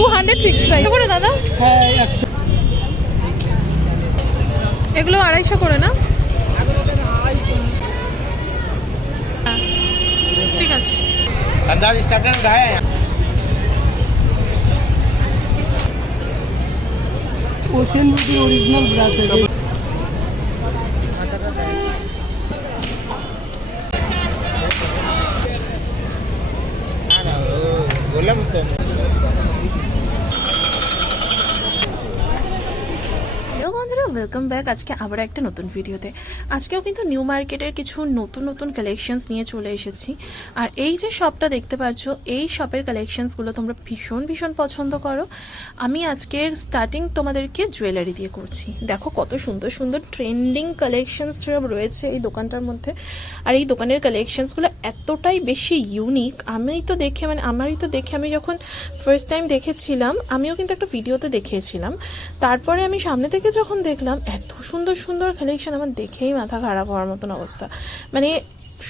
200 fix price করে দাদা? হ্যাঁ 100। এগুলো 250 করে না? ঠিক আছে। अंदाज स्टार्टर उठाया है ओशियन ब्यूटी ओरिजिनल ब्रश है। बोला तो হ্যালো বন্ধুরা, ওয়েলকাম ব্যাক। আজকে আবার একটা নতুন ভিডিওতে। আজকেও কিন্তু নিউ মার্কেটের কিছু নতুন নতুন কালেকশনস নিয়ে চলে এসেছি। আর এই যে শপটা দেখতে পাচ্ছ, এই শপের কালেকশনসগুলো তোমরা ভীষণ ভীষণ পছন্দ করো। আমি আজকের স্টার্টিং তোমাদেরকে জুয়েলারি দিয়ে করছি। দেখো কত সুন্দর সুন্দর ট্রেন্ডিং কালেকশনস সব রয়েছে এই দোকানটার মধ্যে। আর এই দোকানের কালেকশনসগুলো এতটাই বেশি ইউনিক, আমারই তো দেখে আমি যখন ফার্স্ট টাইম দেখেছিলাম, আমিও কিন্তু একটা ভিডিওতে দেখিয়েছিলাম। তারপরে আমি সামনে থেকে যখন দেখলাম এত সুন্দর সুন্দর কালেকশন, আমার দেখেই মাথা খারাপ হওয়ার মতন অবস্থা। মানে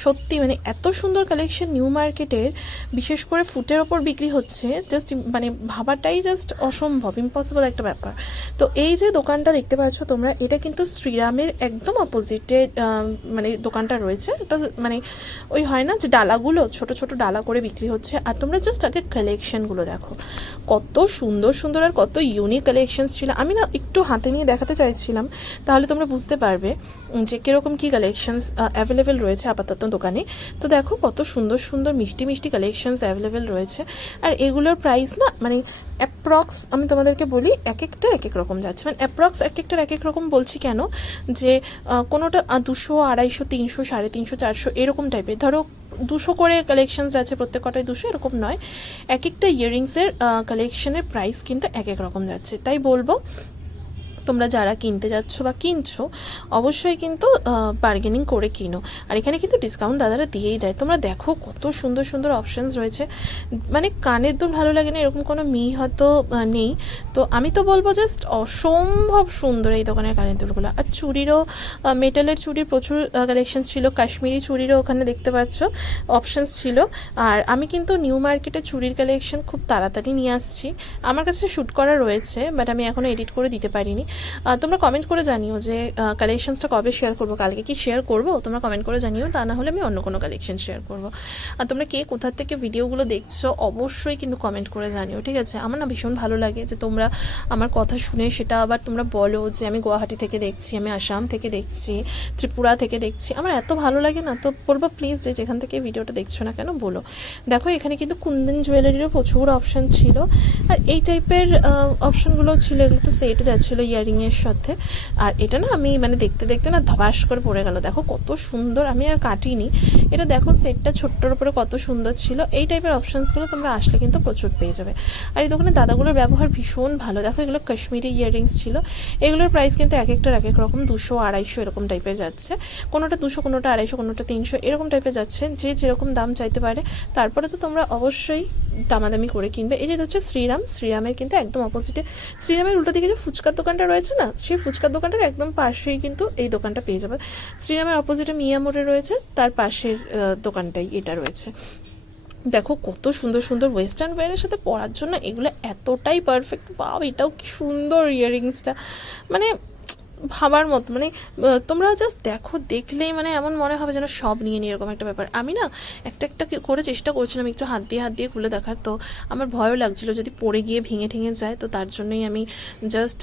সত্যি এত সুন্দর কালেকশন নিউ মার্কেটের, বিশেষ করে ফুটের ওপর বিক্রি হচ্ছে, জাস্ট ভাবাটাই জাস্ট অসম্ভব, ইম্পসিবল একটা ব্যাপার। তো এই যে দোকানটা দেখতে পাচ্ছ তোমরা, এটা কিন্তু শ্রীরামের একদম অপোজিটে দোকানটা রয়েছে। এটা ওই হয় না যে ডালাগুলো, ছোট ছোট ডালা করে বিক্রি হচ্ছে। আর তোমরা জাস্ট আগে কালেকশনগুলো দেখো, কত সুন্দর সুন্দর আর কত ইউনিক কালেকশনস ছিল। আমি না একটু হাতে নিয়ে দেখাতে চাইছিলাম, তাহলে তোমরা বুঝতে পারবে যে কীরকম কী কালেকশনস অ্যাভেলেবেল রয়েছে আপাতত দোকানে। তো দেখো কত সুন্দর সুন্দর মিষ্টি মিষ্টি কালেকশনস অ্যাভেলেবেল রয়েছে। আর এগুলোর প্রাইস না অ্যাপ্রক্স আমি তোমাদেরকে বলি, এক একটার এক এক রকম যাচ্ছে। অ্যাপ্রক্স এক একটার এক এক রকম বলছি কেন, যে কোনোটা 200, 250, 300, 350, 400 এরকম টাইপের। ধরো 200 করে কালেকশনস আছে, প্রত্যেক কটায় 200 এরকম নয়। এক একটা ইয়াররিংসের কালেকশনের প্রাইস কিন্তু এক এক রকম যাচ্ছে। তাই বলবো তোমরা যারা কিনতে যাচ্ছ বা কিনছো, অবশ্যই কিন্তু বার্গেনিং করে কিনো। আর এখানে কিন্তু ডিসকাউন্ট দাদারা দিয়েই দেয়। তোমরা দেখো কত সুন্দর সুন্দর অপশানস রয়েছে। কানের দুল ভালো লাগে না এরকম কোনো হয়তো নেই। তো আমি তো বলবো জাস্ট অসম্ভব সুন্দর এই দোকানের কানের দুলগুলো। আর চুড়িরও, মেটালের চুড়ির প্রচুর কালেকশন ছিল, কাশ্মীরি চুড়িরও ওখানে দেখতে পাচ্ছ অপশানস ছিল। আর আমি কিন্তু নিউ মার্কেটের চুড়ির কালেকশন খুব তাড়াতাড়ি নিয়ে আসছি। আমার কাছে শ্যুট করা রয়েছে, বাট আমি এখনও এডিট করে দিতে পারিনি। তোমরা কমেন্ট করে জানিও যে কালেকশনসটা কবে শেয়ার করবো, কালকে কি শেয়ার করবো, তোমরা কমেন্ট করে জানিও। তা না হলে আমি অন্য কোনো কালেকশন শেয়ার করবো। আর তোমরা কে কোথা থেকে ভিডিওগুলো দেখছো অবশ্যই কিন্তু কমেন্ট করে জানিও, ঠিক আছে? আমার না ভীষণ ভালো লাগে যে তোমরা আমার কথা শুনে সেটা আবার তোমরা বলো যে আমি গুয়াহাটি থেকে দেখছি, আমি আসাম থেকে দেখছি, ত্রিপুরা থেকে দেখছি। আমার এত ভালো লাগে না। তো বলবো প্লিজ যে যেখান থেকে ভিডিওটা দেখছো না কেন বলো। দেখো এখানে কিন্তু কুন্দন জুয়েলারিরও প্রচুর অপশান ছিল। আর এই টাইপের অপশানগুলোও ছিল, এগুলো তো সেটে যাচ্ছিলো ইয়ারিংয়ের সাথে। আর এটা না আমি দেখতে দেখতে না ধবাস করে পড়ে গেল। দেখো কত সুন্দর, আমি আর কাটিনি এটা। দেখো সেটটা ছোট্টর উপরে কত সুন্দর ছিল। এই টাইপের অপশানসগুলো তোমরা আসলে কিন্তু প্রচুর পেয়ে যাবে। আর এই দোকানে দাদাগুলোর ব্যবহার ভীষণ ভালো। দেখো এগুলো কাশ্মীরি ইয়াররিংস ছিল। এগুলোর প্রাইস কিন্তু এক একটার এক এক রকম, 200, 250 এরকম টাইপের যাচ্ছে। কোনোটা 200, কোনোটা 250, কোনোটা 300 এরকম টাইপের যাচ্ছে। যে যেরকম দাম চাইতে পারে। তারপরে তো তোমরা অবশ্যই দামাদামি করে কিনবে। এই যে হচ্ছে শ্রীরামের কিন্তু একদম অপোজিটে, শ্রীরামের উল্টো দিকে যে ফুচকার দোকানটা রয়েছে না, সেই ফুচকার দোকানটার একদম পাশেই কিন্তু এই দোকানটা পেয়ে যাবে। শ্রীরামের অপোজিটে মিয়া মোড়ে রয়েছে, তার পাশের দোকানটাই এটা রয়েছে। দেখো কত সুন্দর সুন্দর ওয়েস্টার্ন ওয়্যারের সাথে পরার জন্য এগুলো এতটাই পারফেক্ট। বাও, এটাও কি সুন্দর ইয়াররিংসটা, ভাবার মতো। তোমরা জাস্ট দেখো, দেখলেই এমন মনে হবে যেন সব নিয়ে নিয়ে এরকম একটা ব্যাপার। আমি না একটা একটা করে চেষ্টা করছিলাম একটু হাত দিয়ে খুলে দেখার। তো আমার ভয়ও লাগছিলো যদি পড়ে গিয়ে ভেঙে ঠেঙে যায়। তো তার জন্যই আমি জাস্ট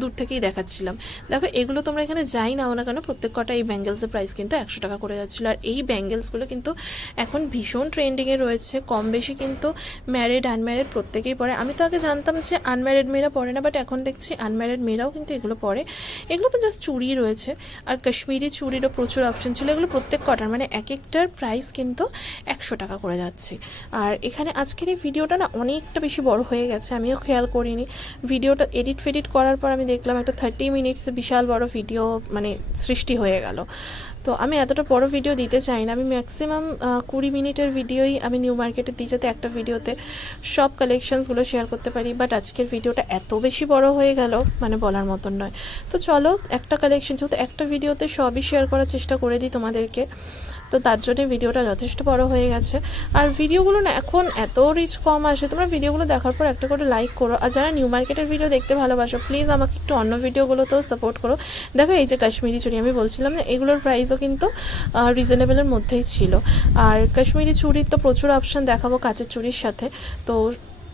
দূর থেকেই দেখাচ্ছিলাম। দেখো এগুলো তোমরা এখানে যাই নাও না কেন, প্রত্যেক কটা এই ব্যাঙ্গেলসের প্রাইস কিন্তু 100 টাকা করে যাচ্ছিলো। আর এই ব্যাঙ্গেলসগুলো কিন্তু এখন ভীষণ ট্রেন্ডিংয়ে রয়েছে। কম বেশি কিন্তু ম্যারিড আনম্যারিড প্রত্যেকেই পরে। আমি তো আগে জানতাম যে আনম্যারিড মেয়েরা পরে না, বাট এখন দেখছি আনম্যারিড মেয়েরাও কিন্তু এগুলো পরে। এগুলো তো জাস্ট চুড়ি রয়েছে। আর কাশ্মীরি চুড়িরও প্রচুর অপশন ছিল। এগুলো প্রত্যেক কটার এক একটার প্রাইস কিন্তু 100 টাকা করে যাচ্ছে। আর এখানে আজকের এই ভিডিওটা না অনেকটা বেশি বড় হয়ে গেছে, আমিও খেয়াল করিনি। ভিডিওটা এডিট করার পর আমি দেখলাম একটা 30 মিনিটসের বিশাল বড় ভিডিও সৃষ্টি হয়ে গেল। তো তো আমি এতটা বড় ভিডিও দিতে চাই না, আমি ম্যাক্সিমাম 20 মিনিটের ভিডিওই আমি নিউ মার্কেটে দিই, যাতে একটা ভিডিওতে সব কালেকশানসগুলো শেয়ার করতে পারি। বাট আজকের ভিডিওটা এত বেশি বড় হয়ে গেল, মানে বলার মতন নয়। তো চলো একটা কালেকশন, যেহেতু একটা ভিডিওতে সবই শেয়ার করার চেষ্টা করে দিই তোমাদেরকে, তো তার জন্যে ভিডিওটা যথেষ্ট বড় হয়ে গেছে। আর ভিডিওগুলো না এখন এত রিচ কম আসে, তোমরা ভিডিওগুলো দেখার পর একটা করে লাইক করো। আর যারা নিউ মার্কেটের ভিডিও দেখতে ভালোবাসো, প্লিজ আমাকে একটু অন্য ভিডিওগুলোতেও সাপোর্ট করো। দেখো এই যে কাশ্মীরি চুড়ি আমি বলছিলাম না, এগুলোর প্রাইসও কিন্তু রিজনেবলের মধ্যেই ছিল। আর কাশ্মীরি চুড়ির তো প্রচুর অপশান দেখাবো কাচের চুড়ির সাথে, তো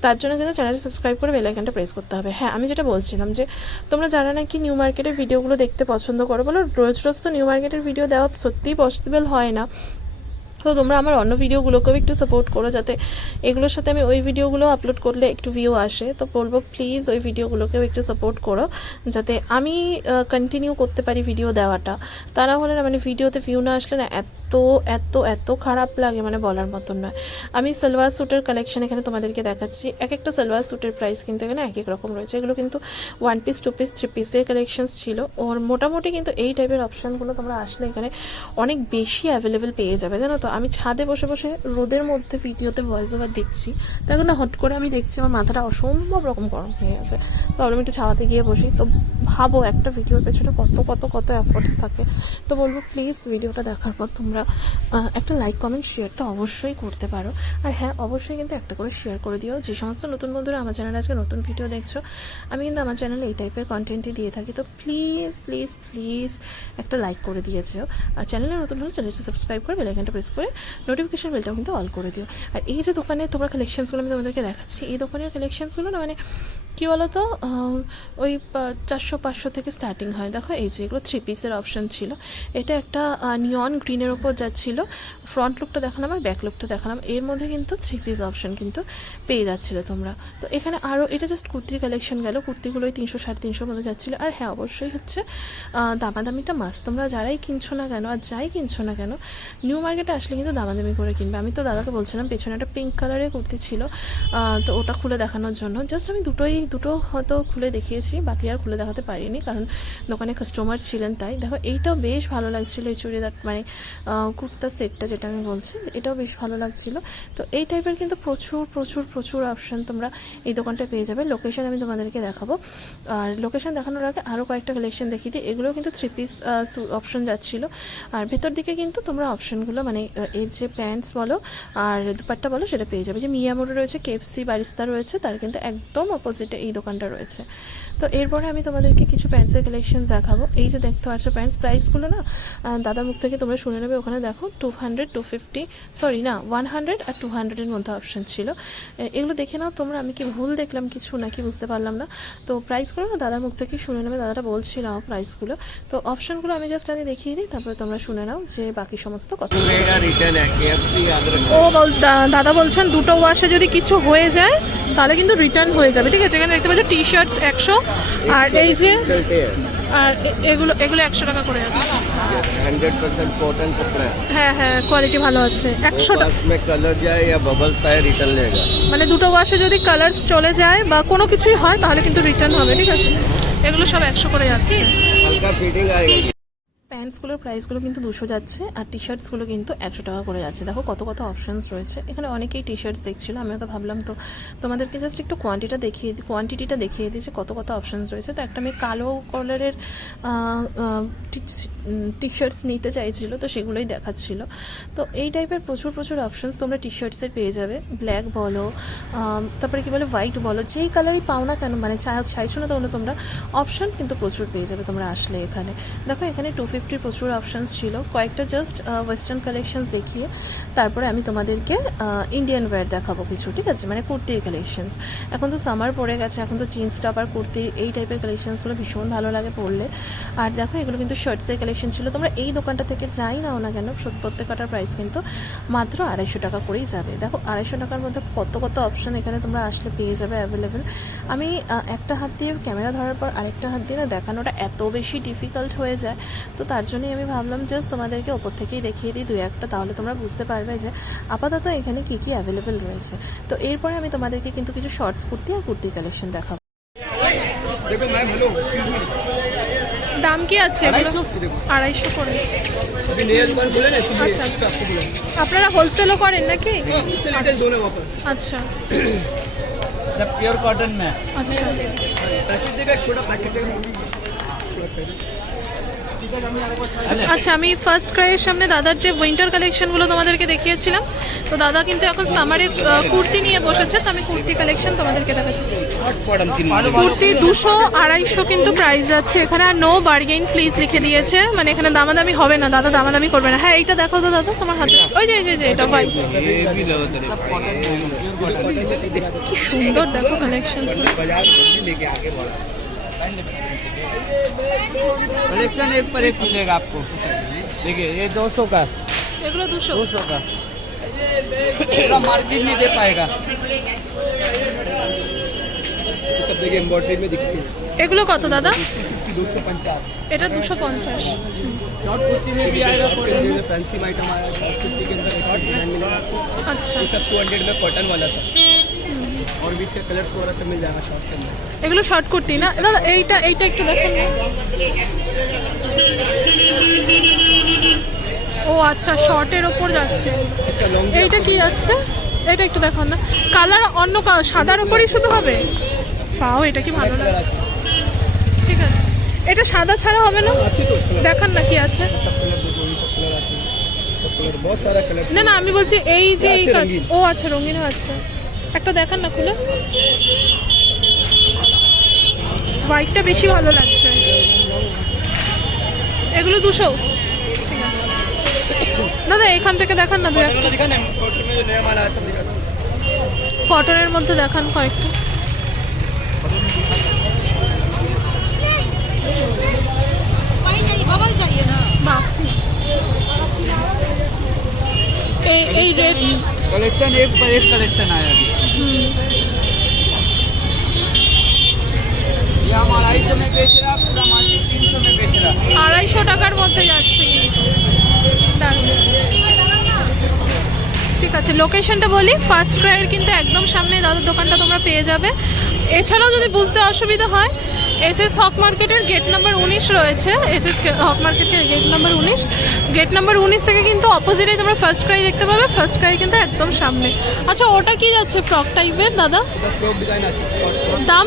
তার জন্য কিন্তু চ্যানেলটা সাবস্ক্রাইব করে বেল আইকনটা প্রেস করতে হবে। হ্যাঁ, আমি যেটা বলছিলাম যে তোমরা যারা নাকি নিউ মার্কেটের ভিডিওগুলো দেখতে পছন্দ করো, বলো রোজ রোজ তো নিউ মার্কেটের ভিডিও দেওয়া সত্যিই পসিবল হয় না, তো তোমরা আমার অন্য ভিডিওগুলোকেও একটু সাপোর্ট করো, যাতে এগুলোর সাথে আমি ওই ভিডিওগুলো আপলোড করলে একটু ভিউ আসে। তো বলবো প্লিজ ওই ভিডিওগুলোকেও একটু সাপোর্ট করো, যাতে আমি কন্টিনিউ করতে পারি ভিডিও দেওয়াটা। তা না হলে না, মানে ভিডিওতে ভিউ না আসলে না এত এত এত খারাপ লাগে, মানে বলার মতন নয়। আমি সালোয়ার স্যুটের কালেকশন এখানে তোমাদেরকে দেখাচ্ছি। এক একটা সালোয়ার স্যুটের প্রাইস কিন্তু এখানে এক এক রকম রয়েছে। এগুলো কিন্তু 1 পিস 2 পিস 3 পিসের কালেকশনস ছিল। ওর মোটামুটি কিন্তু এই টাইপের অপশানগুলো তোমরা আসলে এখানে অনেক বেশি অ্যাভেলেবেল পেয়ে যাবে, জানো তো। আমি ছাদে বসে বসে রোদের মধ্যে ভিডিওতে ভয়েস ওভার দেখছি, তখন না হট করে আমি দেখছি আমার মাথাটা অসম্ভব রকম গরম হয়ে গেছে। তো আমি একটু ছাওয়াতে গিয়ে বসি, তো ভাবো একটা ভিডিওর পেছনে কত কত কত এফোর্টস থাকে। তো বলবো প্লিজ ভিডিওটা দেখার পর তোমরা একটা লাইক কমেন্ট শেয়ার তো অবশ্যই করতে পারো। আর হ্যাঁ, অবশ্যই কিন্তু একটা করে শেয়ার করে দিও। যে সমস্ত নতুন বন্ধুরা আমার চ্যানেলে আজকে নতুন ভিডিও দেখছো, আমি কিন্তু আমার চ্যানেলে এই টাইপের কন্টেন্টই দিয়ে থাকি, তো প্লিজ প্লিজ প্লিজ একটা লাইক করে দিয়েছো। আর চ্যানেলে নতুন হলে চ্যানেলটা সাবস্ক্রাইব করে বেল আইকনটা প্রেস করে নোটিফিকেশন বেলটাও কিন্তু অল করে দিও। আর এই যে দোকানে তোমরা কালেকশানসগুলো আমি তোমাদেরকে দেখাচ্ছি, এই দোকানের কালেকশানসগুলো না মানে কী বলো তো, ওই 400-500 থেকে স্টার্টিং হয়। দেখো এই যে এগুলো 3 পিসের অপশান ছিল। এটা একটা নিয়ন গ্রিনের ওপর যাচ্ছিলো। ফ্রন্ট লুকটা দেখালাম আর ব্যাক লুকটা দেখালাম, এর মধ্যে কিন্তু 3 পিস অপশান কিন্তু পেয়ে যাচ্ছিলো তোমরা। তো এখানে আরও এটা জাস্ট কুর্তির কালেকশন গেল, কুর্তিগুলোই 300-350 মধ্যে যাচ্ছিলো। আর হ্যাঁ, অবশ্যই হচ্ছে দামাদামিটা মাস্ট। তোমরা যারাই কিনছো না কেন আর যাই কিনছো না কেন, নিউ মার্কেটে আসলে কিন্তু দামাদামি করে কিনবে। আমি তো দাদাকে বলছিলাম, পেছনে একটা পিঙ্ক কালারের কুর্তি ছিল, তো ওটা খুলে দেখানোর জন্য জাস্ট আমি দুটো হয়তো খুলে দেখিয়েছি, বাকি আর খুলে দেখাতে পারিনি, কারণ দোকানে কাস্টমার ছিলেন তাই। দেখো এইটাও বেশ ভালো লাগছিলো, এই চুড়িদার মানে কুর্তার সেটটা যেটা আমি বলছি, এটাও বেশ ভালো লাগছিলো। তো এই টাইপের কিন্তু প্রচুর প্রচুর প্রচুর অপশান তোমরা এই দোকানটা পেয়ে যাবে। লোকেশন আমি তোমাদেরকে দেখাবো, আর লোকেশন দেখানোর আগে আরও কয়েকটা কালেকশন দেখিয়ে দিই। এগুলোও কিন্তু 3 পিস অপশান যাচ্ছিলো। আর ভেতর দিকে কিন্তু তোমরা অপশানগুলো মানে এর যে প্যান্টস বলো আর দুপাট্টা বলো সেটা পেয়ে যাবে। যে মিয়ামোড়ে রয়েছে, কেএফসি বারিস্তা রয়েছে, তার কিন্তু একদম অপোজিটে এই দোকানটা রয়েছে। তো এরপরে আমি তোমাদেরকে কিছু প্যান্টসের কালেকশন দেখাবো। এই যে দেখতে পাচ্ছ প্যান্টস, প্রাইসগুলো না দাদার মুখ থেকে তোমরা শুনে নেবে। ওখানে দেখো 200, 250, সরি না 100 আর 200-এর মধ্যে অপশান ছিল। এগুলো দেখে নাও তোমরা, আমি কি ভুল দেখলাম কিছু নাকি বুঝতে পারলাম না। তো প্রাইসগুলো না দাদার মুখ থেকেই শুনে নেবে, দাদাটা বলছিল প্রাইসগুলো। তো অপশানগুলো আমি জাস্ট আগে দেখিয়ে দিই, তারপরে তোমরা শুনে নাও যে বাকি সমস্ত কথা। ও দাদা বলছেন দুটো ওয়াশে যদি কিছু হয়ে যায় তাহলে কিন্তু রিটার্ন হয়ে যাবে, ঠিক আছে। এখানে দেখতে পাচ্ছ টি শার্টস 100, আর এই যে আর এগুলো 100 টাকা করে আছে। 100% कॉटन कपड़ा है। হ্যাঁ হ্যাঁ, কোয়ালিটি ভালো আছে। 100 টাকা बस में कलर जाए या बबल्स आए रिटर्न लेगा। মানে দুটো ওয়াশে যদি কালার্স চলে যায় বা কোনো কিছুই হয় তাহলে কিন্তু রিটার্ন হবে, ঠিক আছে। এগুলো সব 100 করে যাচ্ছে। हल्का फिटिंग आएगा। প্যান্টসগুলোর প্রাইসগুলো কিন্তু 200 যাচ্ছে, আর টি শার্টসগুলো কিন্তু 100 টাকা করে যাচ্ছে। দেখো কত কত অপশানস রয়েছে এখানে। অনেকেই টি শার্টস দেখছিল, আমিও তো ভাবলাম তো তোমাদেরকে জাস্ট একটু কোয়ান্টিটিটা দেখিয়ে দিই যে কত কত অপশানস রয়েছে। তো একটা মেয়ে কালো কালারের টি শার্টস নিতে চাইছিল, তো সেগুলোই দেখাচ্ছিল। তো এই টাইপের প্রচুর প্রচুর অপশানস তোমরা টি শার্টসের পেয়ে যাবে। ব্ল্যাক বলো, তারপরে কী বলে হোয়াইট বলো, যেই কালারই পাও না কেন, মানে চাইছো না তখন তোমরা অপশান কিন্তু প্রচুর পেয়ে যাবে তোমরা আসলে এখানে। দেখো এখানে 250 প্রচুর অপশানস ছিল। কয়েকটা জাস্ট ওয়েস্টার্ন কালেকশনস দেখিয়ে তারপরে আমি তোমাদেরকে ইন্ডিয়ান ওয়্যার দেখাবো কিছু, ঠিক আছে, মানে কুর্তির কালেকশনস। এখন তো সামার পড়ে গেছে, এখন তো জিন্স টপ আর কুর্তি এই টাইপের কালেকশনসগুলো ভীষণ ভালো লাগে পরলে। আর দেখো এগুলো কিন্তু শার্টসের কালেকশন ছিল। তোমরা এই দোকানটা থেকে যাই নাও না কেন, প্রত্যেকটার প্রাইস কিন্তু মাত্র 250 টাকা করেই যাবে। দেখো 250 টাকার মধ্যে কত কত অপশান এখানে তোমরা আসলে পেয়ে যাবে অ্যাভেলেবেল। আমি একটা হাত দিয়ে ক্যামেরা ধরার পর আরেকটা হাত দিয়ে না দেখানোটা এত বেশি ডিফিকাল্ট হয়ে যায়, তো তার জন্যই আমি ভাবলাম জাস্ট তোমাদেরকে ওপর থেকেই দেখিয়ে দিই 2-1টা, তাহলে তোমরা বুঝতে পারবে যে আপাতত এখানে কী কী অ্যাভেলেবেল রয়েছে। তো এরপরে আমি তোমাদেরকে কিন্তু কিছু শর্টস কুর্তি আর কুর্তি কালেকশন দেখাবো। देखो मैम हेलो দাম কি আছে এগুলো? 250 করে। আচ্ছা আচ্ছা। আপনারা হোলসেলও করেন নাকি? আচ্ছা सब प्योर कॉटन में है। আচ্ছা। আচ্ছা, আমি ফার্স্ট ক্রাইয়ের সামনে দাদার যে উইন্টার কালেকশনগুলো তোমাদেরকে দেখিয়েছিলাম, তো দাদা কিন্তু এখন সামারে কুর্তি নিয়ে বসেছে, তো আমি কুর্তি কালেকশন তোমাদেরকে দেখাচ্ছি। কুর্তি 200-250 কিন্তু প্রাইস আছে এখানে। আর নো বার্গেইন প্লিজ লিখে দিয়েছে, মানে এখানে দামাদামি হবে না, দাদা দামাদামি করবে না। হ্যাঁ এইটা দেখো তো দাদা তোমার হাতে, ওই যে এটা ভাই কি সুন্দর দেখো কালেকশন। कलेक्शन एक पर एक मिलेगा आपको। देखिए ये 200 का, এগুলো 200। 200 का पूरा मार्केट नहीं दे पाएगा। सब देखिए एम्ब्रॉयडरी में दिखती है। এগুলো কত দাদা? 250। এটা 250। शॉर्ट कुर्ती में भी आएगा कॉटन में। फैंसी आइटम आया शॉर्ट कुर्ती के अंदर शॉर्ट डिजाइन मिलेगा आपको। আচ্ছা, ये सब 200 में कॉटन वाला सब, और भी इसके कलर्स वगैरह सब मिल जाएगा शॉर्ट के अंदर। এগুলো শর্ট কুর্তি না দাদা? এইটা একটু দেখুন না। ও আচ্ছা, শর্টের ওপর যাচ্ছে। इसका लॉन्ग এইটা কি যাচ্ছে? এটা একটু দেখুন না, কালার অন্য সাদার ওপরই শুধু হবে। পাও, এটা কি ভালো লাগছে। ঠিক আছে, এটা সাদা ছাড়া হবে না? अच्छी तो দেখান না কি আছে। सब कलर देखो, ये सब कलर আছে, सब कलर बहुत सारा कलर। না না, আমি বলছি এই যে এই আছে কাজ। রঙিন। ও আচ্ছা, রঙিন আছে। একটা দেখান না খুলে। হোয়াইটটা বেশি ভালো লাগছে। এগুলো 200। ঠিক আছে দাদা, এখান থেকে দেখান না। वाला दिखा ना, कॉटन में जो नया माल आया सब दिखा। কটনের মধ্যে দেখান কয়েকটা। বাহ, এই রেড। कलेक्शन एक पर एक कलेक्शन आया अभी। ये हम 250 में बेच रहा, पूरा मार्केट 300 में बेच रहा। 250 টাকার মধ্যে যাচ্ছে কিন্তু। দারুণ। ঠিক আছে, লোকেশনটা বলি। ফার্স্ট ক্রাইয়ের কিন্তু একদম সামনে দাদার দোকানটা তোমরা পেয়ে যাবে। এছাড়াও যদি বুঝতে অসুবিধা হয়, এসএস হক মার্কেটের গেট নাম্বার 19 রয়েছে। এসএস হক মার্কেটের গেট নাম্বার 19, গেট নাম্বার 19 থেকে কিন্তু অপোজিটেই তোমরা ফার্স্ট ক্রাই দেখতে পাবে। ফার্স্ট ক্রাই কিন্তু একদম সামনে। আচ্ছা, ওটা কি যাচ্ছে ফ্রক টাইপের দাদা? फ्रॉक डिजाइन আছে শর্ট দাম?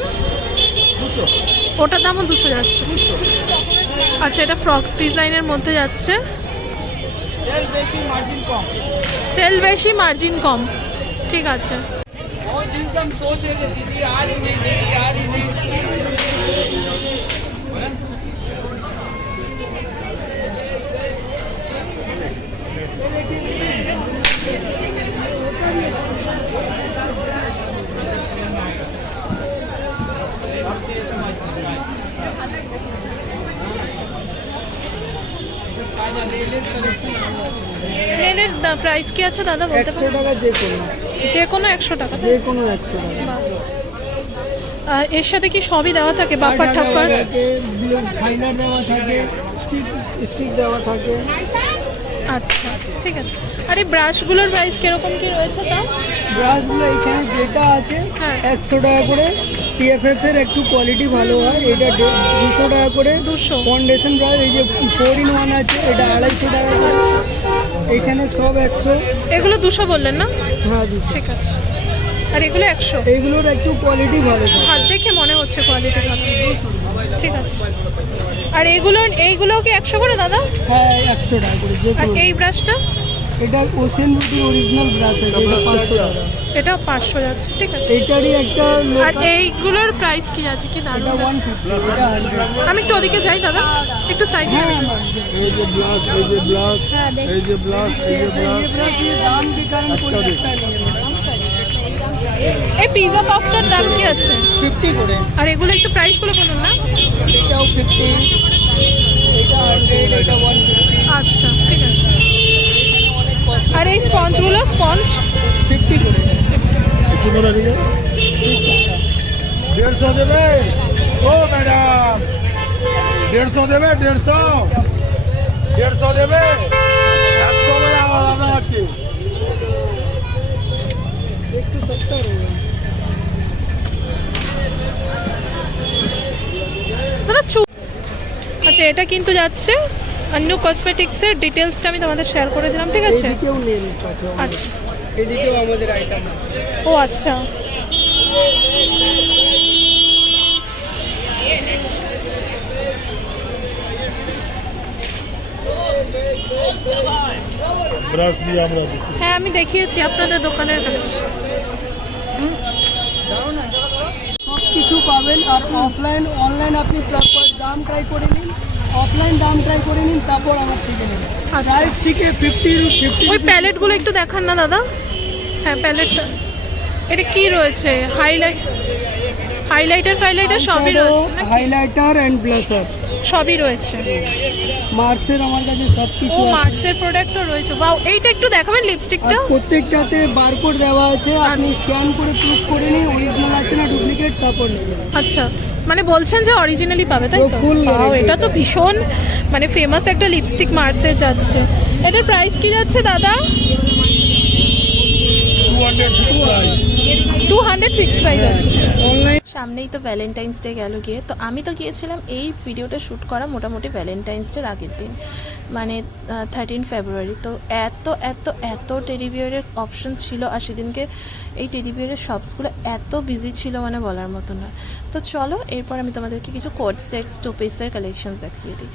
200। ওটার দামও 200 যাচ্ছে। আচ্ছা, এটা ফ্রক ডিজাইনের মধ্যে যাচ্ছে। सेल बेसी मार्जिन कम। সেল বেশি, মার্জিন কম। ঠিক আছে। बहुत दिन से हम सोच रहे थे दीदी आज ही नहीं देगी, आज ही नहीं। প্লেনের প্রাইস কি আছে দাদা বলতে 100 পারেন? টাকা যে কোনো 100 টাকা। যে কোনো 100 টাকা। এর সাথে কি সবই দেওয়া থাকে? বাফার ঠাফার? ফাইনার দেওয়া থাকে, স্টিক দেওয়া থাকে। আচ্ছা, ঠিক আছে। আর এই ব্রাশগুলোর প্রাইস কিরকম কি রয়েছে তা? ব্রাশগুলো এখানে যেটা আছে হ্যাঁ। 100 টাকা করে। টিএফএফ এর একটু কোয়ালিটি ভালো হয়, এটা 200 টাকা করে। 200। ফাউন্ডেশন ব্রাশ এই যে 4-in-1 আছে, এটা 250 টাকা করে। আচ্ছা, এখানে সব 100। এগুলো 200 বললেন না? হ্যাঁ 200। ঠিক আছে। আর এগুলো 100। এইগুলোর একটু কোয়ালিটি ভালো থাকে। হাত দেখে মনে হচ্ছে কোয়ালিটি ভালো। ঠিক আছে। আর এইগুলোও কি 100 করে দাদা? হ্যাঁ 100 টাকা করে যে আর কোনো। এই ব্রাশটা? এটা ওশেন বিউটি অরিজিনাল ব্রাশ আছে, এটা 500 টাকা। এটা 500 যাচ্ছে। ঠিক আছে। এইটারই একটা আর লোকাল, এইগুলোর প্রাইস কি আছে? কি দারুণ। এটা 150, এটা 100। আমি একটু ওদিকে যাই দাদা, একটু সাইড দিয়ে। হ্যাঁ ম্যাম, এই যে ব্লাউজ, এই যে ব্লাউজ, এই যে ব্লাউজ, এই যে ব্লাউজ, ये ब्रश ये दाम के कारण कोई अच्छा लगता नहीं है मैडम। এই পিজা পাফটার দাম কি আছে? 50 করে। আর এগুলো একটু প্রাইসগুলো বলুন না। এটাও 50, এটা 100, এটা 150, আচ্ছা, ঠিক আছে। আর এই স্পঞ্জগুলো? স্পঞ্জ 50 করে। একটু করে দিকে 150 দেবে ও ম্যাডাম, 150 দেবে, 150 দেবে, 100 বলে আলাদা আছে। 170 हो गया। দাদা আচ্ছা, এটা কিন্তু যাচ্ছে অন্য কসমেটিক্সের ডিটেলসটা আমি তোমাদের শেয়ার করে দিলাম, ঠিক আছে? এদিকেও নেলস আছে অনেক। আচ্ছা, এদিকেও আমাদের আইটেম আছে। ও আচ্ছা, ব্রাশ भी আমরা বিক্রি হ্যাঁ আমি দেখিয়েছি আপনাদের দোকানের কালেকশন। সব কিছু পাবেন। আর অফলাইন অনলাইন আপনি প্রপার দাম ট্রাই করে নিন, অফলাইন দাম ট্রাই করে নিন, তারপর আমার থেকে নেবেন। আচ্ছা। প্রাইস থেকে 50 ওই প্যালেটগুলো একটু দেখান না দাদা। হ্যাঁ প্যালেটটা, এটা কি রয়েছে? হাইলাইটার সবই রয়েছে নাকি? হাইলাইটার এন্ড ব্লাশার সবই রয়েছে। মার্সের আমার কাছে সব ও কিছু আছে। মার্সের প্রোডাক্টও রয়েছে। ওয়াও, এইটা একটু দেখাবেন আর লিপস্টিকটা। প্রত্যেকটাতে বারকোড দেওয়া আছে, আপনি আচ্ছা। স্ক্যান করে প্রুফ করে নিন অরিজিনাল আছে না ডুপ্লিকেট, তারপর নেবেন। আচ্ছা, মানে বলছেন যে অরিজিনালি পাবে তাই ও তো? full Wow, guarantee। এটা তো ভীষণ মানে ফেমাস একটা লিপস্টিক মার্সের যাচ্ছে। এটার প্রাইস কি যাচ্ছে দাদা? 200 প্রাইস 200 ফিক্স প্রাইস আছে। অনলাইন সামনেই তো ভ্যালেন্টাইন্স ডে গেল গিয়ে, তো আমি তো গিয়েছিলাম এই ভিডিওটা শ্যুট করা মোটামুটি ভ্যালেন্টাইন্স ডের আগের দিন, মানে 13 ফেব্রুয়ারি। তো এত এত এত টেডি বিয়ারের অপশন ছিল, আর সেদিনকে এই টেডি বিয়ারের শপসগুলো এত বিজি ছিল মানে বলার মতো না। তো চলো এরপর আমি তোমাদেরকে কিছু কোড সেটস, টু পিসের কালেকশন দেখিয়ে দিই।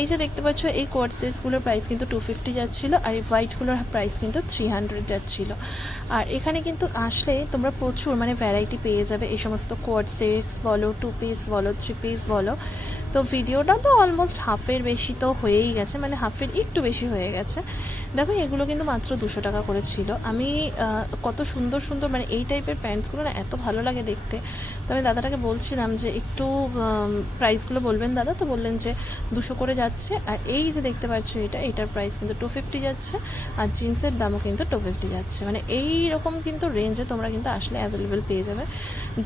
এই যে দেখতে পাচ্ছ এই কোড সেটসগুলোর প্রাইস কিন্তু 250 যাচ্ছিলো, আর এই হোয়াইটগুলোর প্রাইস কিন্তু 300 যাচ্ছিলো। আর এখানে কিন্তু আসলে তোমরা প্রচুর মানে ভ্যারাইটি পেয়ে যাবে এই সমস্ত কোড সেটস বলো, টু পিস বলো, থ্রি পিস বলো। তো ভিডিওটা তো অলমোস্ট হাফের বেশি তো হয়েই গেছে, মানে হাফের একটু বেশি হয়ে গেছে। দেখো এগুলো কিন্তু মাত্র 200 টাকা করে ছিল। আমি কত সুন্দর সুন্দর মানে এই টাইপের প্যান্টসগুলো না এত ভালো লাগে দেখতে। তো আমি দাদাটাকে বলছিলাম যে একটু প্রাইসগুলো বলবেন দাদা, তো বললেন যে 200 করে যাচ্ছে। আর এই যে দেখতে পাচ্ছ এটার প্রাইস কিন্তু 250 যাচ্ছে, আর জিন্সের দামও কিন্তু 250 যাচ্ছে। মানে এই রকম কিন্তু রেঞ্জে তোমরা কিন্তু আসলে অ্যাভেলেবেল পেয়ে যাবে।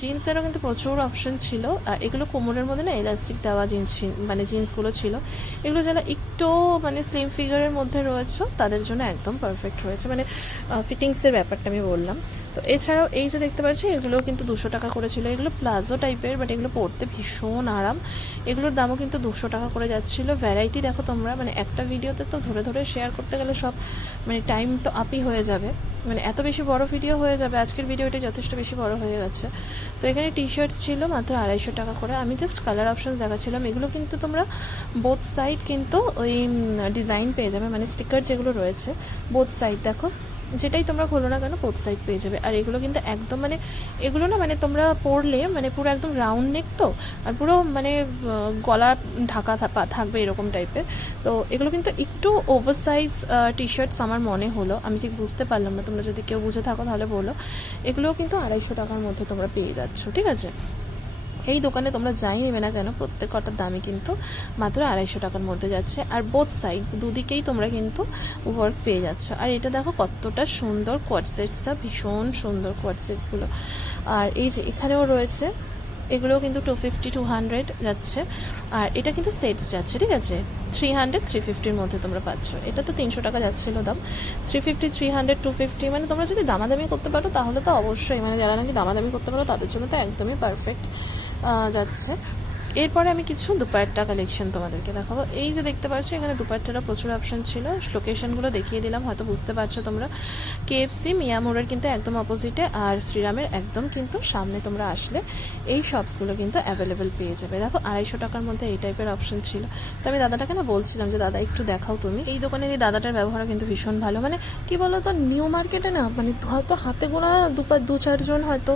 জিন্সেরও কিন্তু প্রচুর অপশন ছিল, আর এগুলো কোমরের মধ্যে না এলাস্টিক দেওয়া জিন্স, মানে জিন্সগুলো ছিল। এগুলো যারা একটু মানে স্লিম ফিগারের মধ্যে রয়েছে তাদের জন্য একদম পারফেক্ট হয়েছে, মানে ফিটিংসের ব্যাপারটা আমি বললাম। তো এছাড়াও এই যে দেখতে পাচ্ছি এগুলোও কিন্তু 200 টাকা করেছিল। এগুলো প্লাজো টাইপের, বাট এগুলো পরতে ভীষণ আরাম। এগুলোর দামও কিন্তু 200 টাকা করে যাচ্ছিলো। ভ্যারাইটি দেখো তোমরা, মানে একটা ভিডিওতে তো ধরে ধরে শেয়ার করতে গেলে সব মানে টাইম তো আপই হয়ে যাবে, মানে এত বেশি বড় ভিডিও হয়ে যাবে। আজকের ভিডিওটা যথেষ্ট বেশি বড় হয়ে গেছে। তো এখানে টি শার্টস ছিল মাত্র 250 টাকা করে। আমি জাস্ট কালার অপশানস দেখাচ্ছিলাম। এগুলো কিন্তু তোমরা বোথ সাইড কিন্তু ওই ডিজাইন পেয়ে যাবে, মানে স্টিকার যেগুলো রয়েছে বোথ সাইড দেখো, যেটাই তোমরা খোলো না কেন বোথ সাইড পেয়ে যাবে। আর এগুলো কিন্তু একদম মানে এগুলো না মানে তোমরা পরলে মানে পুরো একদম রাউন্ড নেক তো, আর পুরো মানে গলা ঢাকা থাকবে এরকম টাইপের। তো এগুলো কিন্তু একটু ওভার সাইজ টি শার্টস আমার মনে হলো, আমি ঠিক বুঝতে পারলাম না, তোমরা যদি কেউ বুঝে থাকো তাহলে বলো। এগুলোও কিন্তু 250 টাকার মধ্যে তোমরা পেয়ে যাচ্ছ, ঠিক আছে? এই দোকানে তোমরা যাই নেবে না কেন প্রত্যেক কটার দামই কিন্তু মাত্র 250 টাকার মধ্যে যাচ্ছে। আর বোথ সাইড দুদিকেই তোমরা কিন্তু ওয়ার্ক পেয়ে যাচ্ছ। আর এটা দেখো কতটা সুন্দর কোয়াড সেটসটা, ভীষণ সুন্দর কোয়াড সেটসগুলো। আর এই যে এখানেও রয়েছে, এগুলোও কিন্তু 250 200 যাচ্ছে। আর এটা কিন্তু সেটস যাচ্ছে, ঠিক আছে? 300 350-র মধ্যে তোমরা পাচ্ছ। এটা তো 300 টাকা যাচ্ছিলো দাম, 350 300 250, মানে তোমরা যদি দামাদামি করতে পারো তাহলে তো অবশ্যই, মানে যারা নাকি দামাদামি করতে পারো তাদের জন্য তো একদমই পারফেক্ট যাচ্ছে। এরপরে আমি কিছু দুপাট্টা কালেকশন তোমাদেরকে দেখাবো। এই যে দেখতে পাচ্ছ এখানে দুপাট্টারও প্রচুর অপশন ছিল। লোকেশনগুলো দেখিয়ে দিলাম, হয়তো বুঝতে পারছো তোমরা। কেএফসি মিয়ামোড়ের কিন্তু একদম অপোজিটে, আর শ্রীরামের একদম কিন্তু সামনে তোমরা আসলে এই শপসগুলো কিন্তু অ্যাভেলেবেল পেয়ে যাবে। দেখো 250 টাকার মধ্যে এই টাইপের অপশন ছিল। তো আমি দাদাটাকে না বলছিলাম যে দাদা একটু দেখাও তুমি। এই দোকানের এই দাদাটার ব্যবহারও কিন্তু ভীষণ ভালো, মানে কি বলো তো, নিউ মার্কেটে না মানে হয়তো হাতে গোনা 2-4 জন হয়তো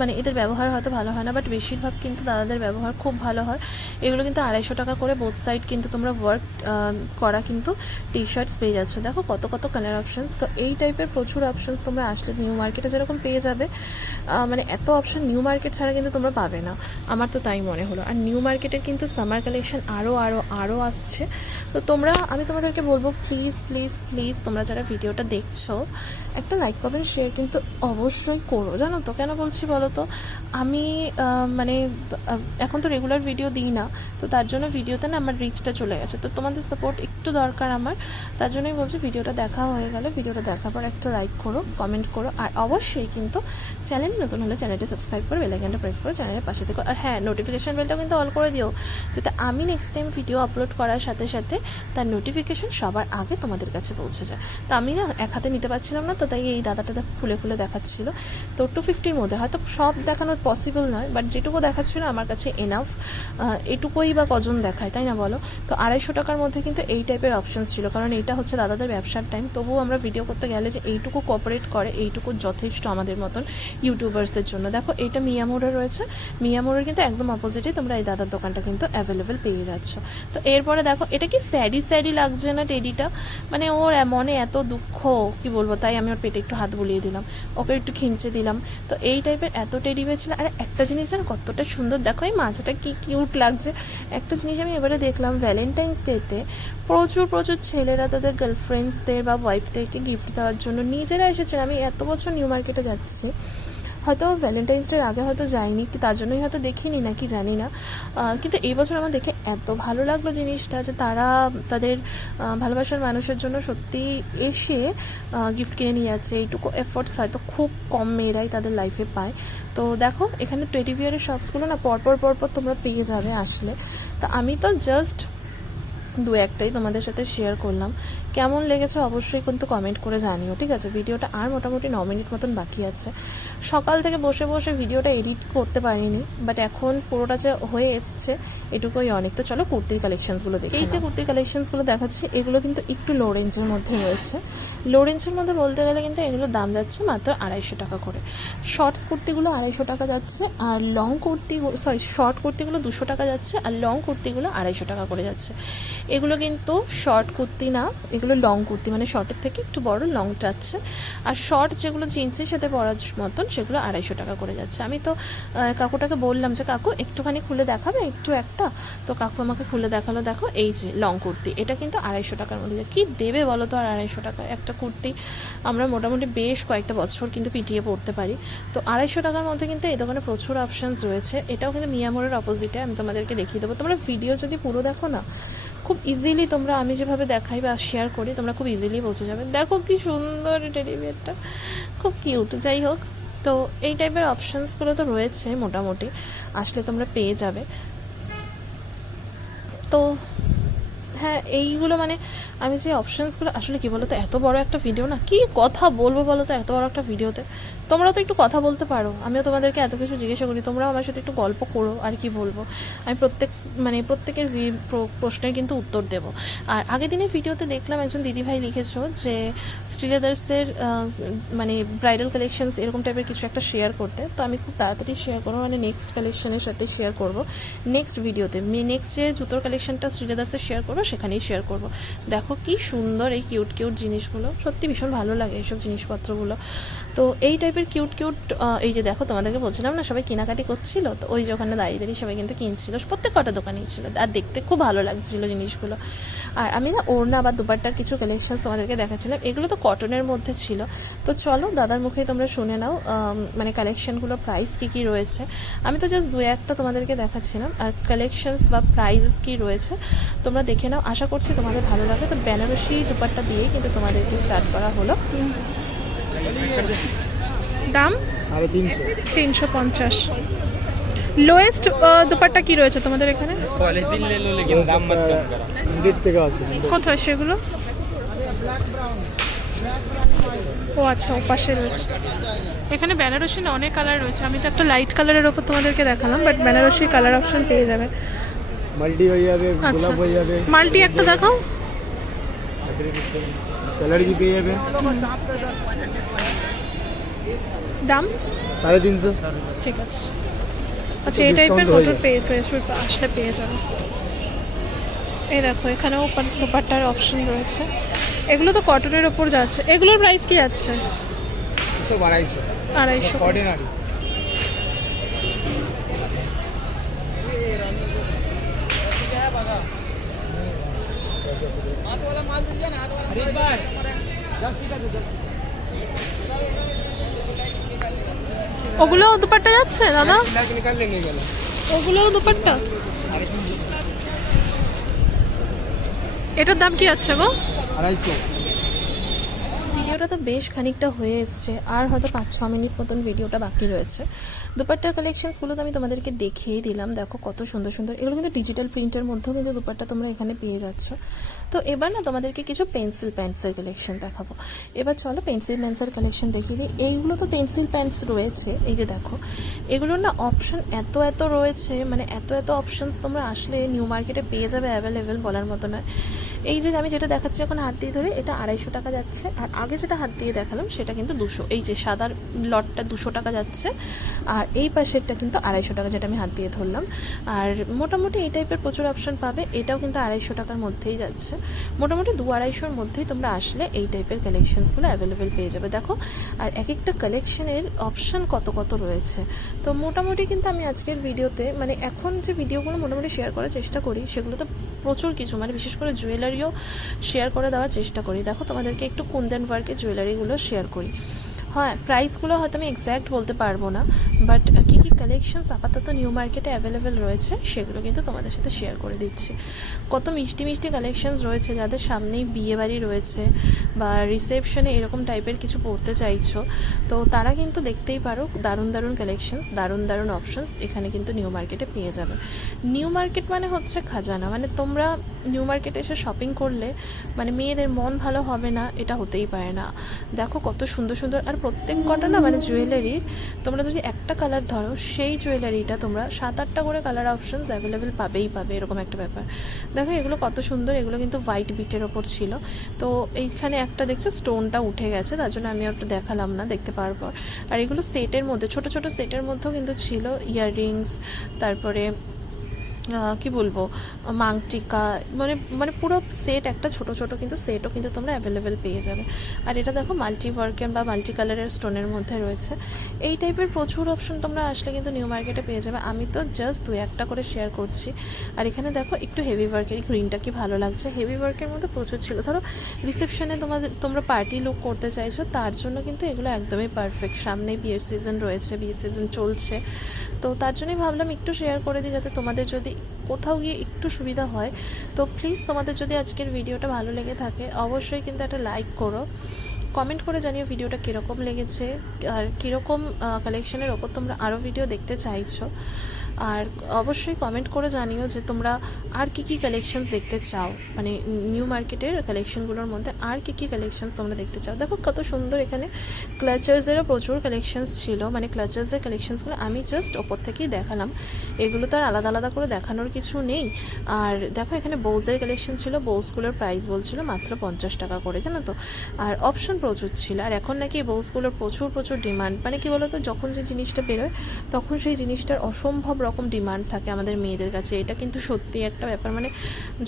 মানে এদের ব্যবহার হয়তো ভালো হয় না, বাট বেশিরভাগ কিন্তু দাদাদের ব্যবহার খুব ভালো হয়। এগুলো কিন্তু 250 টাকা করে বোথ সাইড কিন্তু তোমরা ওয়ার্ক করা কিন্তু টি শার্টস পেয়ে যাচ্ছ। দেখো কত কত কালার অপশনস। তো এই টাইপের প্রচুর অপশনস তোমরা আসলে নিউ মার্কেটে যেরকম পেয়ে যাবে, মানে এত অপশন নিউ মার্কেট ছাড়া কিন্তু তোমরা পাবে না, আমার তো তাই মনে হলো। আর নিউ মার্কেটের কিন্তু সামার কালেকশন আরও আসছে। তো তোমরা, আমি তোমাদেরকে বলবো প্লিজ প্লিজ প্লিজ তোমরা যারা ভিডিওটা দেখছো একটা লাইক কমেন্ট শেয়ার কিন্তু অবশ্যই করো, জানো তো কেন বলছি বলো তো। আমি মানে এখন তো রেগুলার ভিডিও দিই না, তো তার জন্য ভিডিওতে না আমার রিচটা চলে গেছে, তো তোমাদের সাপোর্ট একটু দরকার আমার। তার জন্যই বলছি ভিডিওটা দেখা হয়ে গেলে ভিডিওটা দেখার পর একটা লাইক করো, কমেন্ট করো, আর অবশ্যই কিন্তু চ্যানেল নতুন হলে চ্যানেলটি সাবস্ক্রাইব করে বেল আইকনটা প্রেস করে চ্যানেলের পাশে থেকো। আর হ্যাঁ, নোটিফিকেশান বেলটাও কিন্তু অল করে দিও, যাতে আমি নেক্সট টাইম ভিডিও আপলোড করার সাথে সাথে তার নোটিফিকেশান সবার আগে তোমাদের কাছে পৌঁছে যায়। তো আমি না এক হাতে নিতে পারছিলাম না, তো তাই এই দাদাটা খুলে খুলে দেখাচ্ছিল। তো 250-র মধ্যে হয়তো সব দেখানো পসিবল নয়, বাট যেটুকু দেখাচ্ছিল আমার কাছে এনাফ। এটুকুই বা কজন দেখায়, তাই না বলো। তো 250 টাকার মধ্যে কিন্তু এই টাইপের অপশানস ছিল, কারণ এইটা হচ্ছে দাদাদের ব্যবসার টাইম। তবুও আমরা ভিডিও করতে গেলে যে এইটুকু কোঅপারেট করে, এইটুকু যথেষ্ট আমাদের মতন ইউটিউবার্সদের জন্য। দেখো এইটা মিয়ামোড়ে রয়েছে, মিয়ামোড়ের কিন্তু একদম অপোজিটে তোমরা এই দাদার দোকানটা কিন্তু অ্যাভেলেবেল পেয়ে যাচ্ছ। তো এরপরে দেখো এটা কি স্যাডি স্যাডি লাগছে না টেডিটা, মানে ওর মনে এত দুঃখ কি বলবো, তাই আমি ওর পেটে একটু হাত বুলিয়ে দিলাম, ওকে একটু খিঁচে দিলাম। তো এই টাইপের এত টেডি বেয়ার ছিল। আর একটা জিনিস যেন কতটা সুন্দর, দেখো এই মাছটা কি কিউট লাগছে। একটা জিনিস আমি এবারে দেখলাম ভ্যালেন্টাইন্স ডেতে প্রচুর ছেলেরা তাদের গার্লফ্রেন্ডসদের বা ওয়াইফদেরকে গিফট দেওয়ার জন্য নিজেরা এসেছেন। আমি এত বছর নিউ মার্কেটে যাচ্ছি, হয়তো ভ্যালেন্টাইন্স ডের আগে হয়তো যাইনি, তার জন্যই হয়তো দেখিনি নাকি জানি না, কিন্তু এই বছর আমার দেখে এত ভালো লাগলো জিনিসটা, যে তারা তাদের ভালোবাসার মানুষের জন্য সত্যি এসে গিফট কিনে নিয়ে যাচ্ছে। এইটুকু এফোর্টস হয়তো খুব কম মেয়েরাই তাদের লাইফে পায়। তো দেখো এখানে টেডি বিয়ারের শপসগুলো না পরপর তোমরা পেয়ে যাবে আসলে। তা আমি তো জাস্ট দু একটাই তোমাদের সাথে শেয়ার করলাম। কেমন লেগেছে অবশ্যই কিন্তু কমেন্ট করে জানিও, ঠিক আছে। ভিডিওটা আর মোটামুটি 9 মিনিট মতন বাকি আছে। সকাল থেকে বসে ভিডিওটা এডিট করতে পারিনি, বাট এখন পুরোটা যে হয়ে এসছে এটুকুই অনেক। তো চলো কুর্তির কালেকশানসগুলো দেখি। এই যে কুর্তির কালেকশানসগুলো দেখাচ্ছি এগুলো কিন্তু একটু লো রেঞ্জের মধ্যে রয়েছে। লো রেঞ্জের মধ্যে বলতে গেলে কিন্তু এগুলোর দাম যাচ্ছে মাত্র 250 টাকা করে। শর্টস কুর্তিগুলো 250 টাকা যাচ্ছে, আর লং শর্ট কুর্তিগুলো 200 টাকা যাচ্ছে, আর লং কুর্তিগুলো 250 টাকা করে যাচ্ছে। এগুলো কিন্তু শর্ট কুর্তি না, এগুলো লং কুর্তি, মানে শর্টের থেকে একটু বড় লংটা আছে। আর শর্ট যেগুলো জিন্সের সাথে পরার মতন সেগুলো 250 টাকা করে যাচ্ছে। আমি তো কাকুটাকে বললাম যে কাকু একটুখানি খুলে দেখাবে একটু একটা, তো কাকু আমাকে খুলে দেখালো। দেখো এই যে লং কুর্তি, এটা কিন্তু 250 টাকার মধ্যে। কি দেবে বলো তো আর 250 টাকা একটা কুর্তি? আমরা মোটামুটি বেশ কয়েকটা বছর কিন্তু পিটিয়ে পড়তে পারি। তো 250 টাকার মধ্যে কিন্তু এই দোকানে প্রচুর অপশানস রয়েছে। এটাও কিন্তু মিয়ামোড়ের অপোজিটে, আমি তোমাদেরকে দেখিয়ে দেবো। তোমরা ভিডিও যদি পুরো দেখো না, খুব ইজিলি তোমরা আমি যেভাবে দেখাই বা শেয়ার করি তোমরা খুব ইজিলি পৌঁছে যাবে। দেখো কি সুন্দর টেডি বিয়ারটা, খুব কিউট। যাই হোক, তো এই টাইপের অপশানসগুলো তো রয়েছে মোটামুটি, আসলে তোমরা পেয়ে যাবে। তো হ্যাঁ, এইগুলো মানে আমি যে অপশানসগুলো আসলে কী বলো তো, এত বড় একটা ভিডিও না, কি কথা বলবো বলো তো এত বড় একটা ভিডিওতে। তোমরা তো একটু কথা বলতে পারো, আমিও তোমাদেরকে এত কিছু জিজ্ঞাসা করি, তোমরাও আমার সাথে একটু গল্প করো। আর কি বলবো, আমি প্রত্যেকের প্রশ্নের কিন্তু উত্তর দেব। আর আগের দিনের ভিডিওতে দেখলাম একজন দিদিভাই লিখেছো যে শ্রীলেদার্সের মানে ব্রাইডাল কালেকশনস এরকম টাইপের কিছু একটা শেয়ার করতে। তো আমি খুব তাড়াতাড়ি শেয়ার করবো, মানে নেক্সট কালেকশনের সাথে শেয়ার করবো নেক্সট ভিডিওতে। নেক্সট যে জুতোর কালেকশনটা শ্রীলেদার্সের শেয়ার করবো সেখানেই শেয়ার করবো। দেখো কি সুন্দর এই কিউট জিনিসগুলো, সত্যি ভীষণ ভালো লাগে এইসব জিনিসপত্রগুলো। তো এই টাইপের কিউট এই যে দেখো তোমাদেরকে বলছিলাম না সবাই কেনাকাটি করছিল, তো ওই যে ওখানে দাঁড়িয়ে সবাই কিন্তু কিনছিল, প্রত্যেক কটা দোকানেই ছিল, আর দেখতে খুব ভালো লাগছিল জিনিসগুলো। আর আমি না ওড়না বা দুপাট্টার কিছু কালেকশন তোমাদেরকে দেখাচ্ছিলাম, এগুলো তো কটনের মধ্যে ছিল। তো চলো দাদার মুখেই তোমরা শুনে নাও মানে কালেকশনগুলো প্রাইস কী রয়েছে। আমি তো জাস্ট দু একটা তোমাদেরকে দেখাচ্ছিলাম, আর কালেকশনস বা প্রাইসেস কী রয়েছে তোমরা দেখে নাও, আশা করছি তোমাদের ভালো লাগে। তো বেনারসি দুপাট্টা দিয়েই কিন্তু তোমাদেরকে স্টার্ট করা হলো। দাম 350। লোয়েস্ট দুপাট্টা কি রয়েছে তোমাদের এখানে? पॉलिथीन ले लो लेकिन दाम मत कम करो। 100 থেকে আছে। কোথায় সেগুলো? ও আচ্ছা, ও পাশে রয়েছে। এখানে বেনারসি না অনেক কালার রয়েছে, আমি তো একটা লাইট কালারের ওপর তোমাদেরকে দেখালাম, বাট বেনারসি কালার অপশন পেয়ে যাবে। মাল্টি হয়ে যাবে, গোলাপ হয়ে যাবে। মাল্টি একটা দেখাও, কালার भी পেয়ে যাবে। দাম 350। ঠিক আছে। আচ্ছা, এই টাইপের ফটোর আসলে পেয়ে যাবে। এই দেখো এখানেও দুপাট্টার অপশন রয়েছে, এগুলো তো কটনের ওপর যাচ্ছে। এগুলোর প্রাইস কি যাচ্ছে? 250। অর্ডিনারি। ওগুলো দুপাট্টা যাচ্ছে দাদা, निकाल लेंगे गला ওগুলো দুপাট্টা। এটার দাম কি আছে গো? 250 ভিডিওটা তো বেশ খানিকটা হয়ে এসছে, আর হয়তো 5-6 মিনিট মতন ভিডিওটা বাকি রয়েছে। দুপাট্টার কালেকশনসগুলো তো আমি তোমাদেরকে দেখিয়ে দিলাম, দেখো কত সুন্দর সুন্দর। এগুলো কিন্তু ডিজিটাল প্রিন্টের মধ্যেও কিন্তু দুপাট্টা তোমরা এখানে পেয়ে যাচ্ছ। তো এবার না তোমাদেরকে কিছু পেন্সিল প্যান্টসের কালেকশন দেখাবো। এবার চলো পেন্সিল প্যান্টসের কালেকশন দেখিয়ে দিই। এইগুলো তো পেন্সিল প্যান্টস রয়েছে, এই যে দেখো এগুলোর না অপশন এত এত রয়েছে, মানে এত এত অপশনস তোমরা আসলে নিউ মার্কেটে পেয়ে যাবে অ্যাভেলেবেল, বলার মতো নয়। এই যে আমি যেটা দেখাচ্ছি এখন হাত দিয়ে ধরে, এটা 250 টাকা যাচ্ছে, আর আগে যেটা হাত দিয়ে দেখালাম সেটা কিন্তু 200। এই যে সাদার লটটা 200 টাকা যাচ্ছে, আর এই পাশেরটা কিন্তু 250 টাকা, যেটা আমি হাত দিয়ে ধরলাম। আর মোটামুটি এই টাইপের প্রচুর অপশন পাবে, এটাও কিন্তু 250 টাকার মধ্যেই যাচ্ছে। মোটামুটি 200-250-র মধ্যেই তোমরা আসলে এই টাইপের কালেকশনসগুলো অ্যাভেলেবেল পেয়ে যাবে। দেখো আর এক একটা কালেকশনের অপশন কত কত রয়েছে। তো মোটামুটি কিন্তু আমি আজকের ভিডিওতে, মানে এখন যে ভিডিওগুলো মোটামুটি শেয়ার করার চেষ্টা করি, সেগুলোতে প্রচুর কিছু, মানে বিশেষ করে জুয়েলারিও শেয়ার করে দেওয়ার চেষ্টা করি। দেখো তোমাদেরকে একটু কুন্দন ওয়ার্কের জুয়েলারিগুলো শেয়ার করি। হ্যাঁ, প্রাইসগুলো হয়তো আমি এক্স্যাক্ট বলতে পারবো না, বাট কী কী কালেকশনস আপাতত নিউ মার্কেটে অ্যাভেলেবেল রয়েছে সেগুলো কিন্তু তোমাদের সাথে শেয়ার করে দিচ্ছি। কত মিষ্টি মিষ্টি কালেকশনস রয়েছে, যাদের সামনেই বিয়েবাড়ি রয়েছে বা রিসেপশনে এরকম টাইপের কিছু পড়তে চাইছো, তো তারা কিন্তু দেখতেই পারো। দারুণ দারুণ কালেকশনস, দারুণ দারুণ অপশনস এখানে কিন্তু নিউ মার্কেটে পেয়ে যাবে। নিউ মার্কেট মানে হচ্ছে খাজানা, মানে তোমরা নিউ মার্কেটে এসে শপিং করলে মানে মেয়েদের মন ভালো হবে না, এটা হতেই পারে না। দেখো কত সুন্দর সুন্দর, আর প্রত্যেক কটা না মানে জুয়েলারির তোমরা যদি একটা কালার ধরো, সেই জুয়েলারিটা তোমরা 7-8টা করে কালার অপশনস অ্যাভেলেবেল পাবেই পাবে, এরকম একটা ব্যাপার। দেখো এগুলো কত সুন্দর, এগুলো কিন্তু হোয়াইট বিটের ওপর ছিল। তো এইখানে একটা দেখছো স্টোনটা উঠে গেছে, তার জন্য আমি ওটা দেখালাম না, দেখতে পাওয়ার পর। আর এগুলো সেটের মধ্যে, ছোট ছোট সেটের মধ্যেও কিন্তু ছিল, ইয়াররিংস, তারপরে কি বলবো মাংটিকা, মানে মানে পুরো সেট, একটা ছোট ছোট কিন্তু সেটও কিন্তু তোমরা অ্যাভেলেবেল পেয়ে যাবে। আর এটা দেখো মাল্টি ওয়ার্কের বা মাল্টি কালারের স্টোনের মধ্যে রয়েছে। এই টাইপের প্রচুর অপশন তোমরা আসলে কিন্তু নিউ মার্কেটে পেয়ে যাবে। আমি তো জাস্ট 2-1টা করে শেয়ার করছি। আর এখানে দেখো একটু হেভি ওয়ার্কের, গ্রিনটা কি ভালো লাগছে, হেভি ওয়ার্কের মধ্যে প্রচুর ছিল। ধরো রিসেপশনে তোমরা পার্টি লুক করতে চাইছো, তার জন্য কিন্তু এগুলো একদমই পারফেক্ট। সামনে বিয়ের সিজন রয়েছে, বিয়ের সিজন চলছে, তো তার জন্যই ভাবলাম একটু শেয়ার করে দিই, যাতে তোমাদের যদি কোথাও গিয়ে একটু সুবিধা হয়। তো প্লিজ তোমাদের যদি আজকের ভিডিওটা ভালো লেগে থাকে, অবশ্যই কিন্তু একটা লাইক করো, কমেন্ট করে জানিও ভিডিওটা কীরকম লেগেছে, আর কীরকম কালেকশনের ওপর তোমরা আরও ভিডিও দেখতে চাইছো। আর অবশ্যই কমেন্ট করে জানিও যে তোমরা আর কী কী কালেকশনস দেখতে চাও, মানে নিউ মার্কেটের কালেকশনগুলোর মধ্যে আর কী কী কালেকশনস তোমরা দেখতে চাও। দেখো কত সুন্দর, এখানে ক্লাচার্সেরও প্রচুর কালেকশনস ছিল, মানে ক্লাচার্সের কালেকশনসগুলো আমি জাস্ট ওপর থেকেই দেখালাম, এগুলো তো আর আলাদা আলাদা করে দেখানোর কিছু নেই। আর দেখো এখানে বোউজের কালেকশন ছিল, বোউসগুলোর প্রাইস বলছিল মাত্র 50 টাকা করে, জানো তো। আর অপশন প্রচুর ছিল, আর এখন নাকি বোউসগুলোর প্রচুর প্রচুর ডিমান্ড, মানে কি বলতো, যখন যে জিনিসটা বেরোয় তখন সেই জিনিসটার অসম্ভব রকম ডিমান্ড থাকে আমাদের মেয়েদের কাছে। এটা কিন্তু সত্যি একটা ব্যাপার, মানে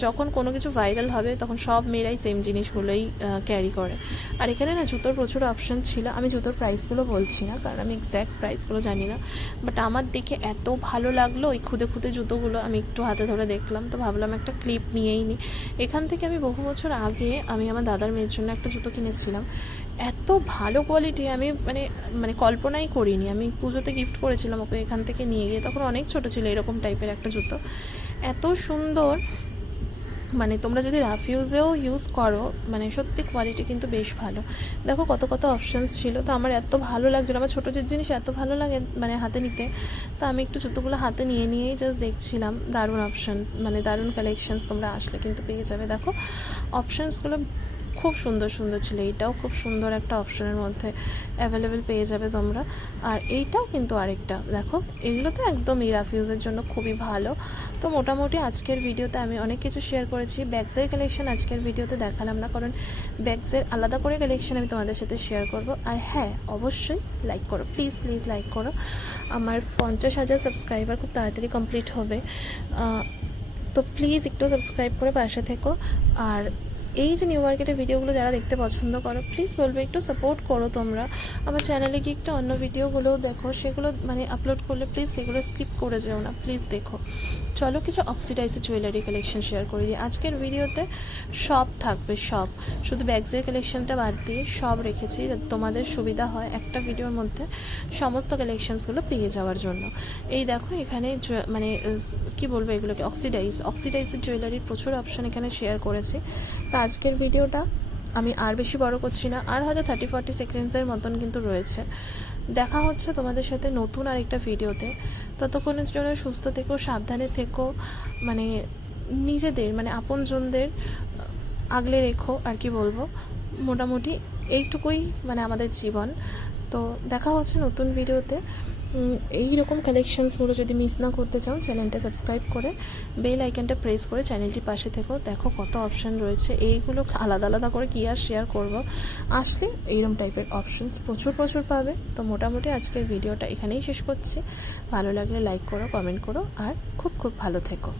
যখন কোনো কিছু ভাইরাল হবে তখন সব মেয়েরাই সেম জিনিসগুলোই ক্যারি করে। আর এখানে না জুতোর প্রচুর অপশন ছিল, আমি জুতোর প্রাইসগুলো বলছি না কারণ আমি এক্স্যাক্ট প্রাইসগুলো জানি না, বাট আমার দেখে এত ভালো লাগলো ওই খুদে খুদে জুতোগুলো, আমি একটু হাতে ধরে দেখলাম, তো ভাবলাম একটা ক্লিপ নিয়েই নিই। এখান থেকে আমি বহু বছর আগে আমি আমার দাদার মেয়ের জন্য একটা জুতো কিনেছিলাম, এত ভালো কোয়ালিটি আমি মানে মানে কল্পনাই করিনি। আমি পুজোতে গিফট করেছিলাম ওকে এখান থেকে নিয়ে গিয়ে, তখন অনেক ছোটো ছিল, এরকম টাইপের একটা জুতো, এত সুন্দর। মানে তোমরা যদি রাফ ইউজেও ইউজ করো, মানে সত্যি কোয়ালিটি কিন্তু বেশ ভালো। দেখো কত কত অপশানস ছিল, তো আমার এত ভালো লাগছিল, আমার ছোটো যে জিনিস এত ভালো লাগে মানে হাতে নিতে, তো আমি একটু জুতোগুলো হাতে নিয়েই জাস্ট দেখছিলাম। দারুণ অপশান, মানে দারুণ কালেকশানস তোমরা আসলে কিন্তু পেয়ে যাবে। দেখো অপশানসগুলো খুব সুন্দর সুন্দর ছিল, এইটাও খুব সুন্দর একটা অপশনের মধ্যে অ্যাভেলেবেল পেয়ে যাবে তোমরা। আর এইটাও কিন্তু আরেকটা দেখো, এগুলো তো একদমই রাফ ইউজের জন্য খুবই ভালো। তো মোটামুটি আজকের ভিডিওতে আমি অনেক কিছু শেয়ার করেছি। ব্যাগসের কালেকশন আজকের ভিডিওতে দেখালাম না, কারণ ব্যাগসের আলাদা করে কালেকশন আমি তোমাদের সাথে শেয়ার করব। আর হ্যাঁ, অবশ্যই লাইক করো, প্লিজ প্লিজ লাইক করো। আমার 50,000 সাবস্ক্রাইবার খুব তাড়াতাড়ি কমপ্লিট হবে, তো প্লিজ একটু সাবস্ক্রাইব করে পাশে থেকো। আর এই যে নিউ মার্কেটের ভিডিওগুলো যারা দেখতে পছন্দ করো, প্লিজ বলবে একটু সাপোর্ট করো তোমরা। আমার চ্যানেলে গিয়ে একটু অন্য ভিডিওগুলোও দেখো, সেগুলো মানে আপলোড করলে প্লিজ সেগুলো স্কিপ করে যেও না, প্লিজ দেখো। চলো কিছু অক্সিডাইজের জুয়েলারি কালেকশন শেয়ার করে দিই। আজকের ভিডিওতে সব থাকবে, সব, শুধু ব্যাগসের কালেকশনটা বাদ দিয়ে সব রেখেছি যাতে তোমাদের সুবিধা হয় একটা ভিডিওর মধ্যে সমস্ত কালেকশনসগুলো পেয়ে যাওয়ার জন্য। এই দেখো এখানে মানে কি বলবো এগুলোকে, অক্সিডাইজের জুয়েলারির প্রচুর অপশান এখানে শেয়ার করেছি। তো আজকের ভিডিওটা আমি আর বেশি বড় করছি না, আর হয়তো 30-40 সেকেন্ডসের মতন কিন্তু রয়েছে। দেখা হচ্ছে তোমাদের সাথে নতুন আরেকটা ভিডিওতে। ততক্ষণের জন্য সুস্থ থেকো, সাবধানে থেকো, মানে নিজেদের মানে আপনজনদের আগলে রেখো, আর কি বলবো, মোটামুটি এইটুকুই মানে আমাদের জীবন। তো দেখা হচ্ছে নতুন ভিডিওতে। এই রকম কালেকশনসগুলো যদি মিস না করতে চাও, চ্যানেলটা সাবস্ক্রাইব করে বেল আইকনটা প্রেস করে চ্যানেলটির পাশে থেকো। দেখো কত অপশান রয়েছে, এইগুলো আলাদা আলাদা করে কি আর শেয়ার করব, আসলে এইরকম টাইপের অপশানস প্রচুর পাবে। তো মোটামুটি আজকের ভিডিওটা এখানেই শেষ করছি। ভালো লাগলে লাইক করো, কমেন্ট করো, আর খুব ভালো থেকো।